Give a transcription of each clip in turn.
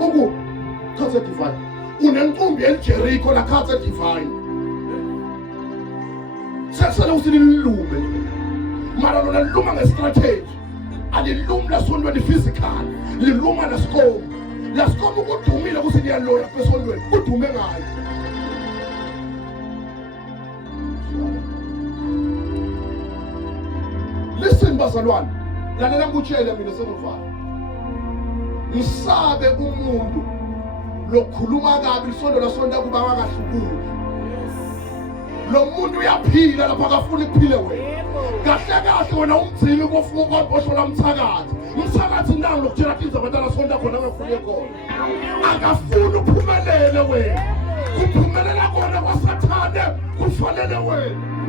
uku khatha divine unentombi eJericho la khatha divine sesele usililume mara lona luma ngestrategy alilumi lasondweni physical liluma laskomo laskomo kudumile kuthi liyaloya pesondweni kudume ngayo listen bazalwane lalela ngikutshela mina sengivana ngisabe umuntu lokhuluma kabi lisondo lasonda kuba ngakahlukuli lo muntu uyaphila lapha akafuna ukuphile wena kahle kahle wena umdzimi kofuna ukubosho lamthakathi umthakathi nangu lokutshela kinza abantwana sonda khona ngafune khona akafuna uphumelele wena kuphumelela kona kwasathane kufanele wena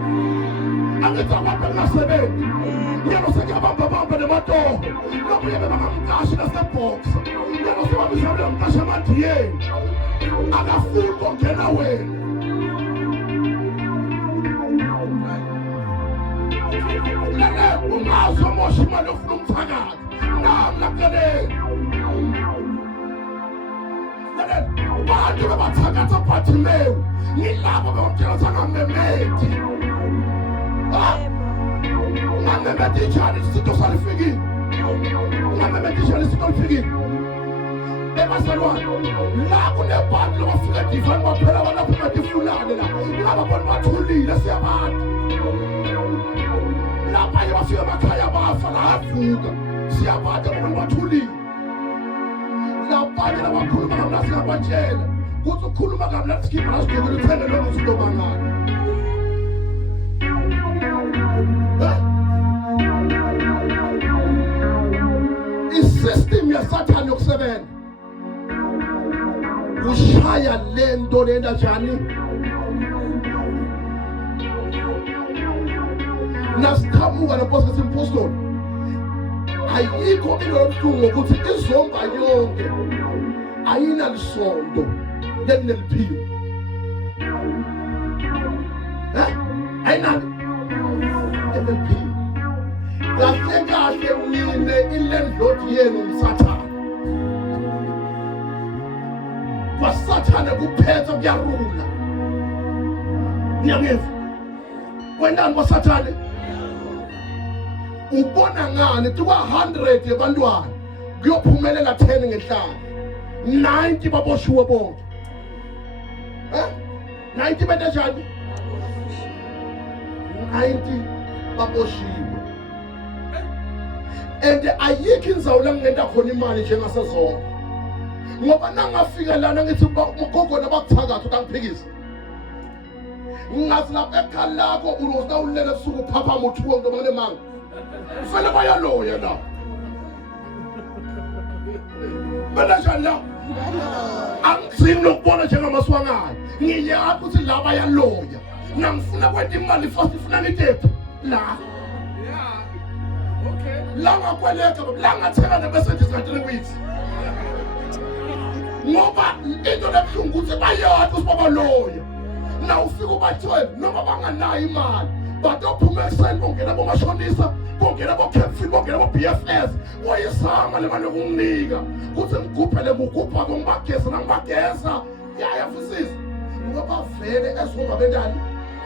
angithi abantu bengasebenzi yena sekuyabamba nematoho lokuye bebangamqashi nasebhoxa yena sebabisabela mqashi emadiyeni akafuni ukungena wena lale ungazomosha imali ofuna umthakathi namlakeleni lale bantu bebathakatha Bartimeyu ngilabo bewamtshela ukuthi angamemedi ungamemedi njani isitho salifikile ungamemedi njani isitho lifikile ebazalwane la kunebantu lobafika divine baphela abantu aphuma difulane la ngababona bathulile siyabantu lapha yabafika emakhaya bafa lavuka siyabantu abantu bathulile lapha labakhuluma ngamla singabatshela kuthi ukhuluma ngamla sikhipha lasidokela uthenge lo muntu lomangala isystem yasathane yokusebenza ushaya lento lenda njani nasiqhamuka lapho sesimpostoli ayikho into yobuhlungu ukuthi izomba yonke ayinalisondo leneliphilo ayinani eneliphilo kahle kahle mine ilandlord yenu msathane kwasathane kuphetha kuyarula niyangeva wendani kwasathane ubona ngani tuka 100 yabantwana kuyophumelela 10 ngenhlanga 90 baboshiwe bonke 90 benjani 90 baboshiwe and ayikho indzawo la ngenta khona imali njengasezonke ngoba nangafika lana ngithi ugogo nabakuthakatha utangiphikisa ngazi lapha ekhaya lakho uloza ulela ebusuku phapha muthuwe into ngene manga ufele bayaloya la benjani la angizini lokubona njengamaswangayo ngiyapha ukuthi la bayaloya nangifuna kwenta imali fast ifuna ngitephi la la ngakweleka la ngathenga nebese ngizathenga kwithi ngoba into lebuhlungu ukuthi bayapha usibabaloya na ufika ubathwele noma banganayo imali batophuma ekuseni bongena bomashonisa bongena boCapfin bongena boBFS wayesama le mali yokunginika kuthi ngigubhele mugubha ngibageza nangibageza yayafusisa ngoba vele ezoba bendani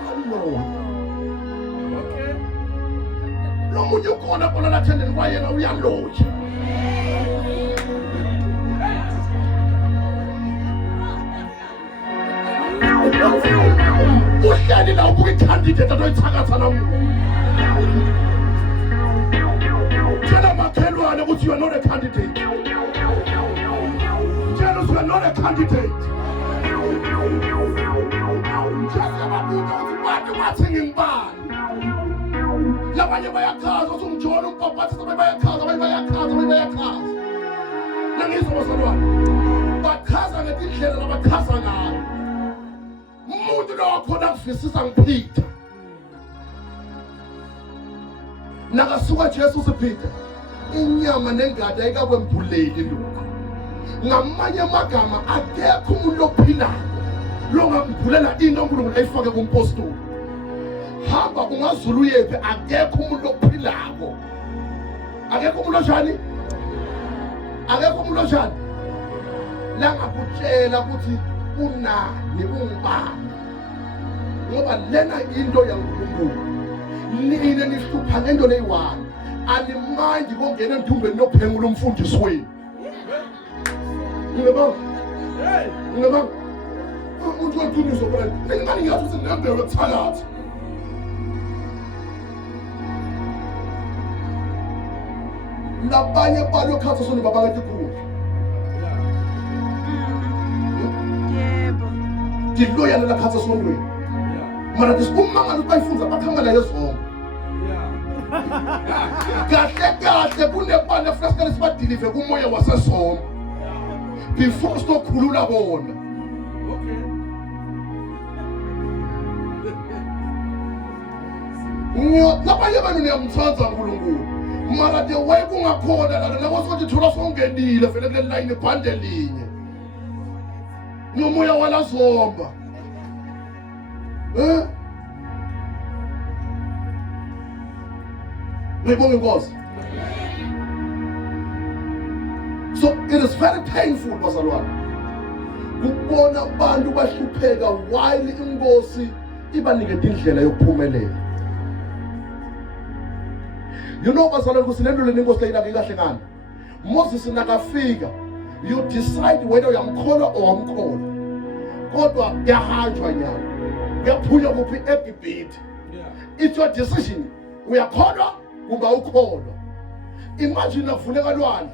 allo lo munye ukhona bona lathendeni kwayena uyaloja uhleli la ubuka icandidate atoyithakatha namuntu tshela makhelwane ukuthi you are not a candidate tshela ukuthi you are not a candidate tshela babuka ukuthi bantu bathenga ngibani labanye bayakhaza ukuthi umjolo umpaphathi abanye bayakhaza nangizwa bazalwane bakhaza ngetindlela labakhaza ngayo umuntu lo wakhona kuvisisa ngiphitha nakasuka Jesu siphitha inyama nengadi ayikakwembuleli lokho ngamanye amagama akekho umuntu ophilayo longambulela into uNkulunkulu ayifake kumpostoli hamba ungazulu yephi akekho umuntu ophilako akekho umuntu onjani langakutshela ukuthi unani ungubani, ngoba lena into yaNkulunkulu. Nina nihlupha ngento leyi-1, animandi kongena enthumbeni nophengula umfundisi wenu. Ngiyabona umuntu weqiniso phela ngingani ngiyathi sinembeko ekuthalathi. Labanye balokhatha sona babangati kukhulu. Yebo. Diloya la khatha sondweni. Mara disimangalo bayifunza bakhangela yezonke. Kahle kunebane freskale sibadilive kumoya wasesonke. Before stokhulula bona. Labanye abantu niyamthanda uNkulunkulu. Mara the way kungakhona la nakosothi thola songenile vele kule line ibhande linye. Nomoya wala zomba. Ngibonge Nkosi. So it is very painful bazalwane. Ukubona abantu bahlupheka while inkosi ibanikeza indlela yokuphumelela. You know bazalwane kusilendule inkosi leyina kahle ngani. Moses nakafika, you decide whether uyamkholwa or awumkholwa. Kodwa yahanjwa nyalo. Uyaphunya kuphi eGibhithe. It's your decision. Uyakholwa kumbe awukholwa. Imagine akuvuleka lwandle.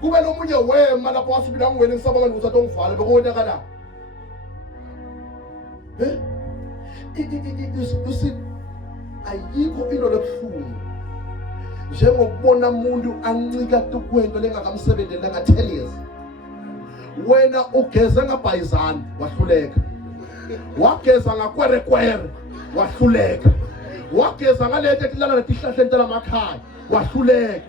Kube nomunye wema lapho wasibila ngwena ngisaba ngani uthatha ongivala bekubonakala. You see, ayikho into lebuhlungu njengokubona umuntu ancika tukwento lengakamsebenzeli nga 10 years. Wena ugeze ngabhayizani wahluleka. Wageza ngakwerekwere wahluleka. Wageza ngalento etilala letihlahla entela emakhaya wahluleka.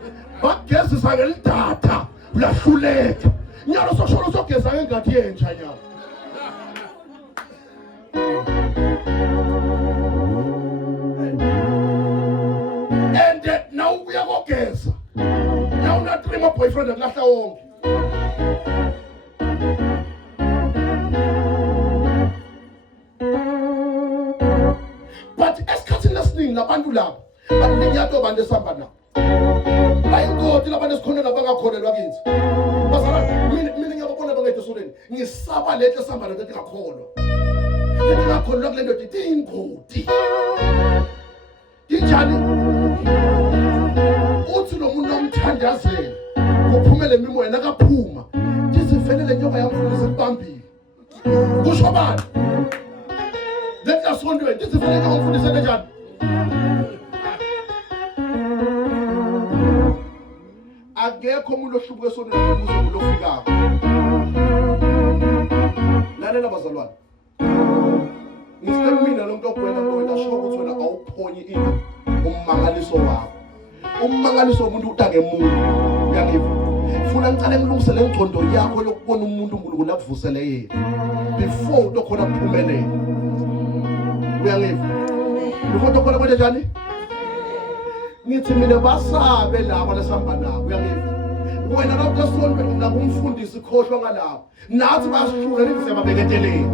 Bagezisa ngelidata uyahluleka. Nyalo sosholo sogeza ngengadi yentsha nyalo. And now uyakogeza. Now unatrima boyfriend akulahla wonke. But esikhathini lesiningi labantu laba baningiyato bantu esihamba nabo. Bayingoti labantu esikhona nabangakholelwa kithi. Bazalwane mina ngiyabona bangede soleni. Ngisaba lethe esihamba nathi ngakholwa. Ngakholwa kule nto ithi ingoti. Injani? Uthi nomuntu omthandazela kuphumele imimoya nakaphuma. Isivelele nyoka yamfundisa kubambile. Kusho bani? Let's asondwe ndithi vele ngomfundisa kanjani. Akekho umuntu ohlubuke esondweni kuzo lofika. Lalela bazalwane. Ngicela mina lo muntu ogwena ngoba asho ukuthi wena awuphonyi into ummangaliso wakho. Ummangaliso womuntu utange umuntu. Uyangiva? Funa ngicela ngilungisele ingcondo yakho lokubona umuntu uNkulunkulu akuvusele yena. Before utokhona kuphumelela. Uyangiva? Before khona kwenze njani? Ngithi mina basabe labo lesihamba nabo. Uyangiva? Wena lapho esondweni nakumfundisi khohlwa ngalapho. Nathi basishula ngize babeketeleni.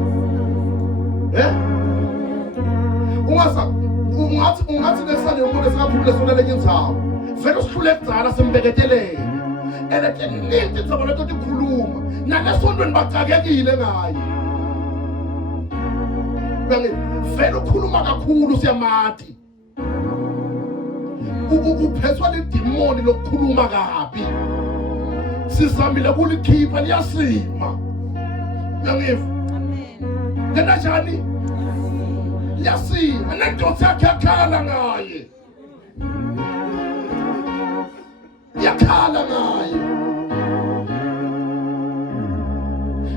Ungathi nesane umuntu esingaphumule sonele indzawo. Vele usishule ekudzala simbeketeleni. Eleke ninti ndzaba leto tikhuluma. Nanesondweni bacakekile ngaye. Vele ukhuluma kakhulu siyamati. Uphethwa lidimoni lokukhuluma kabi. Sizamile kulikhipha liyasima. Uyangiva? Amen. Lena njani? Liyasima. Nendoda yakhe yakhala ngaye. Yakhala ngaye.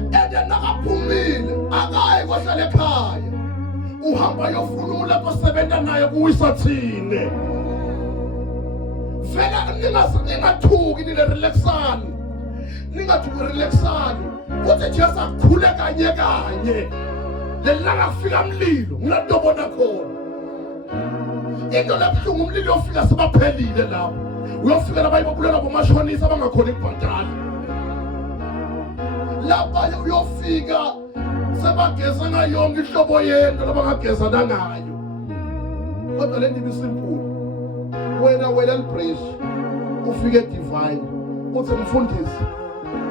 Ede nakaphumile akaye kwahlala ekhaya. Uhamba yofuna umuntu asebenza naye kuyisathine. Vela ningathuki nile relaxani. Ningathuki relaxani. Uthi Jesu akhule kanye kanye. Lelanga kufika umlilo ngilatobona khona. Into lebuhlungu umlilo ufika sebaphelile lapho. Uyofika labayibobulela bomashonisa abangakhona ikubhadala. Lapha uyofika sebageza ngayo yonke ihlobo yento labangagezana ngayo. Kodwa le ndaba isimple. Wena librace ufike divine uthi mfundisi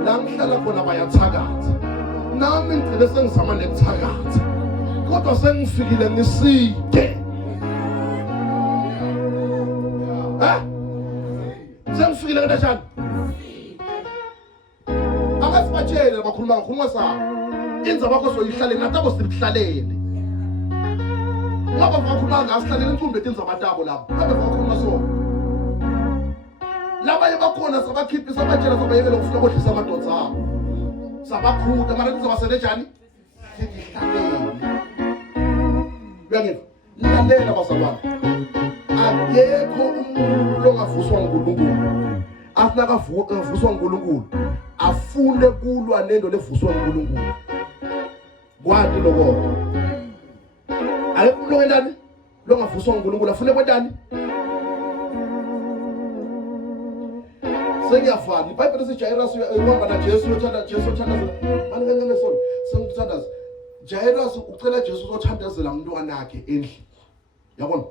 la ngihlala khona bayathakatha. Nami ngicela sengizama nekuthakatha. Kodwa sengifikile ngiside. Sengifikile kanjani? Akasibatshele bakhuluma sawo. Indzaba yakho soyihlale natabo sibhlalele. Ngaba bakhuluma ngasihlalela intombi etindzaba tabo lapho. Ngabe bakhuluma so. Laba yabakhona sabakhiphi sabatshela sabayekela ukufika kodlisa amadodza abo. Sabakhuta mara indzaba senejani? Sihlalele. Uyangena? Lalela bazalwane. Akekho umuntu longavuswa nguNkulunkulu. Afuna kavuswa nguNkulunkulu. Afune kulwa nento levuswa nguNkulunkulu. Kwathi lokho. Akekho umuntu ngendani? Longavuswa nguNkulunkulu afune kwendani? Sengiyafana. iBhayibheli lithi Jairus uhamba na Jesu uthanda Jesu uthandazela. Manje kancane sona. Sengithandaza. Jairus ucela Jesu uzothandazela umntwana wakhe endlini. Yabona?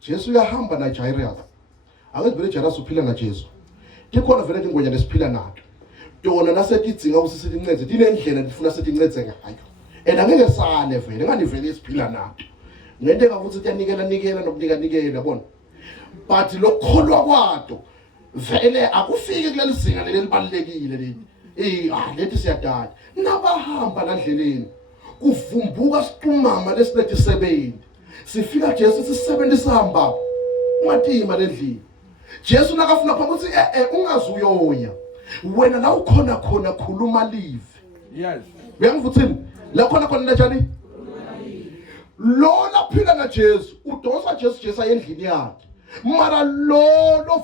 Jesu uyahamba na Jairus. Akazi vele Jairus uphila na Jesu. Tikhona vele ingonyane siphila nato. Yona nasetidzinga usisithi inceze. Dinendlela ndifuna sithi inceze ngayo. Angeke sale vele ngani vele isiphila nato. Ngenteka ukuthi uyanikela nokunika yabona. But lokholwa kwato vele akufiki kuleli zinga lelibalekile leli. Lethi siyadala. Nabahamba landleleni kuvumbuka siqumama lesilethi 70. Sifika Jesu sithi 70 sihamba. Ungatima lendlini. Jesu nakafuna phela ukuthi ungazi uyoya. Wena la ukhona khuluma live. Yes. Uyangivuthini? La khona njani? Lo laphila na Jesu, udosa Jesu ayendlini yakhe. Mara lo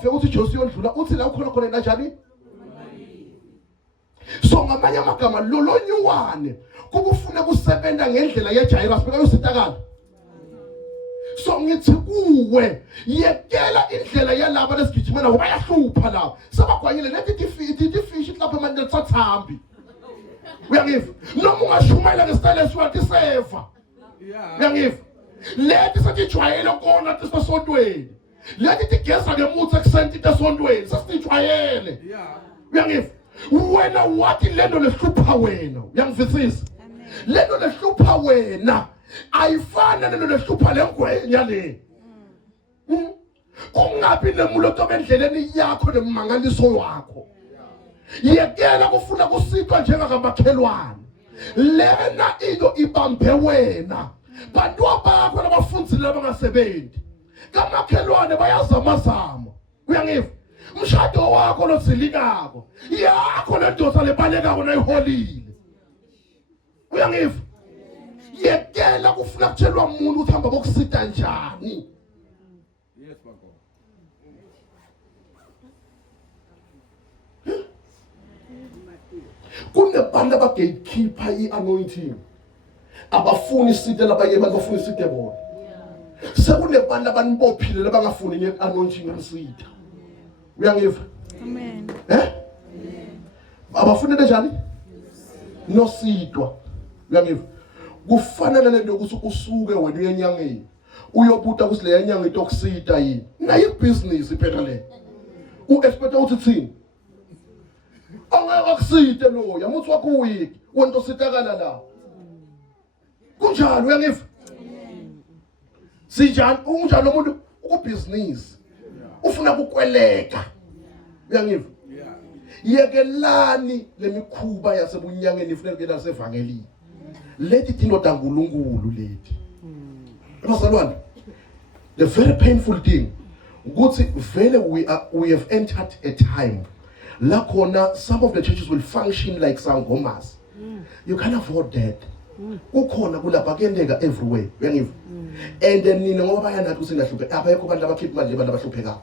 vele uthi Jesu yondlula uthi la ukhona njani? So ngamanye amagama lo nyuwane kubufuna kusebenza ngendlela yeJairus beka yositakala. So ngithi kuwe yekela indlela yalabo lesigijimela ngoba yahlupha lapha sabagwanyile lethi tifishi lapha manje tsathambi. Uyangiva? Noma ungashumayela ngesitayile esiwathi seva. Uyangiva? Lethi satijwayele kona tisosontweni. Lethi tigeza ngemuthi ekusenti tesontweni sasijwayele. Uyangiva? Wena wathi lento lehlupha wena. Uyangivisisa? Lento lehlupha wena ayifana nento lehlupha lengwenya le. Kungabi nemuloto endleleni yakho nemangaliso wakho. Yekela kufuna kusitwa njengamakhelwane. Lena into ibambe wena. Bantu abakho nabafundzile abangasebenzi. Kamakhelwane bayazamazama. Uyangiva? Umshado wakho lozilikako. Yakho lendoda lebalekako nayiholile. Uyangiva? Yekela kufuna kutshelwa umuntu ukuthi hamba bokusita njani. Yes bako. Kunebantu abagatekeeper i-anointing. Abafuni isite labaye bafuni isite bona. Sekunebantu abanibophile labangafuni i-anointing emsita. Uyangiva? Amen. Abafuni njani? Nositwa. Uyangiva? Kufanele lento ukuthi usuke wena uyenyangeni uyobuta ukuthi le nyanga into okusita yini nayi business iphela le expect ukuthi thini angeke akusite lo yamuthi wakho week wonto sitakala la kunjalo uyangiva sinjani unjalo umuntu ukubusiness ufuna ukukweleka uyangiva yekelani lemikhuba yasebunyangeni ifuneka kuyela sevangelini lethi tindoda uNkulunkulu lethi. Bazalwane, the very painful thing ukuthi vele we have entered a time la khona some of the churches will function like sangomas. You can't afford that. Kukhona kulapha kuyendeka everywhere. Uyangiva? And then nina ngoba bayanathi usingahluphe abekho abantu abakhipha manje abantu abahluphekayo.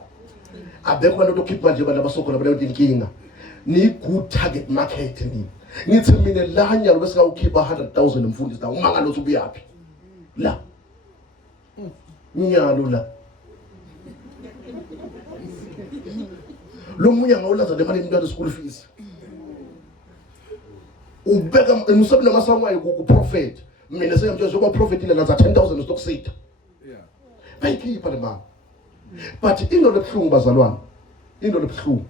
Abekho abantu okhipha manje abantu abasokola abantu inkinga. Ni good target market nini. Ngithi mina la nyalo bese ukhipha 100,000 umfundisi la umanga lothi ubuyapi la nyalo la lo munye ngawulaza le mali imntwana school fees ubeka emsebenzini masangayo ku-prophet mina sengimtshela ukuba prophet ile ngaza 10,000 stokusitha bayikhipha le mali but into lebuhlungu bazalwane into lebuhlungu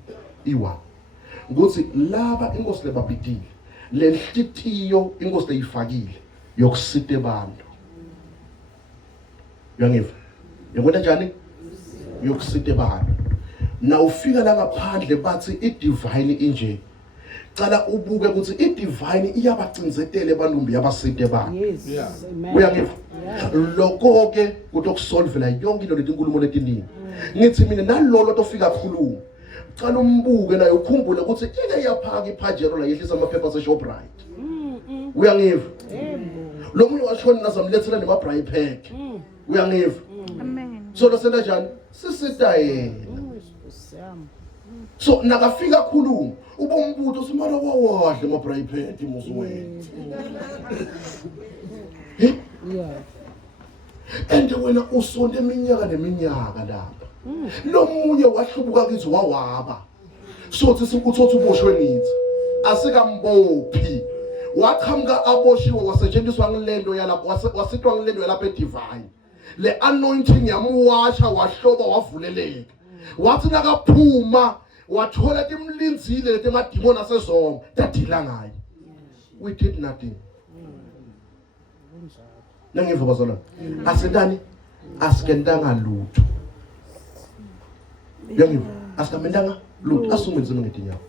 iwa ukuthi laba inkosi lebabhidile le nhlitiyo inkosi leyifakile yokusita abantu uyangiva yabona njani yokusita abantu na ufika la ngaphandle bathi i-divine inje cala ubuke ukuthi i-divine iyabacinzetela ebantu yabasite abantu uyangiva lokho ke kutokusolve la yonke into letinkulumo letiningi ngithi mina nalolo tofika kakhulu cala umbuke naye ukhumbule ukuthi ike yaphaka iphajero la yehlisa amaphepha seShoprite uyangiva lo munye washona nazamlethela nemabrayi pack uyangiva amen so losena njani sisita yena so nakafika kakhulu ubombuto simara wawadle emabrayi pack musuwena ende wena usonde eminyaka neminyaka lapha lo munye wahlubuka kithi wawaba sothi sikuthothi uboshwe nithi asikambophi waqhamuka aboshiwe wasetshenziswa ngilendo yalapho wasitwa ngilendo yalapho edivine le anointing yamuwasha wahloba wavuleleka wathi nakaphuma wathola timlinzile leti madimoni asezonke dadila ngayo we did nothing nangiva bazalwane asentani asikentanga lutho yangiva asikamendanga lutho asumenze ngetinyawo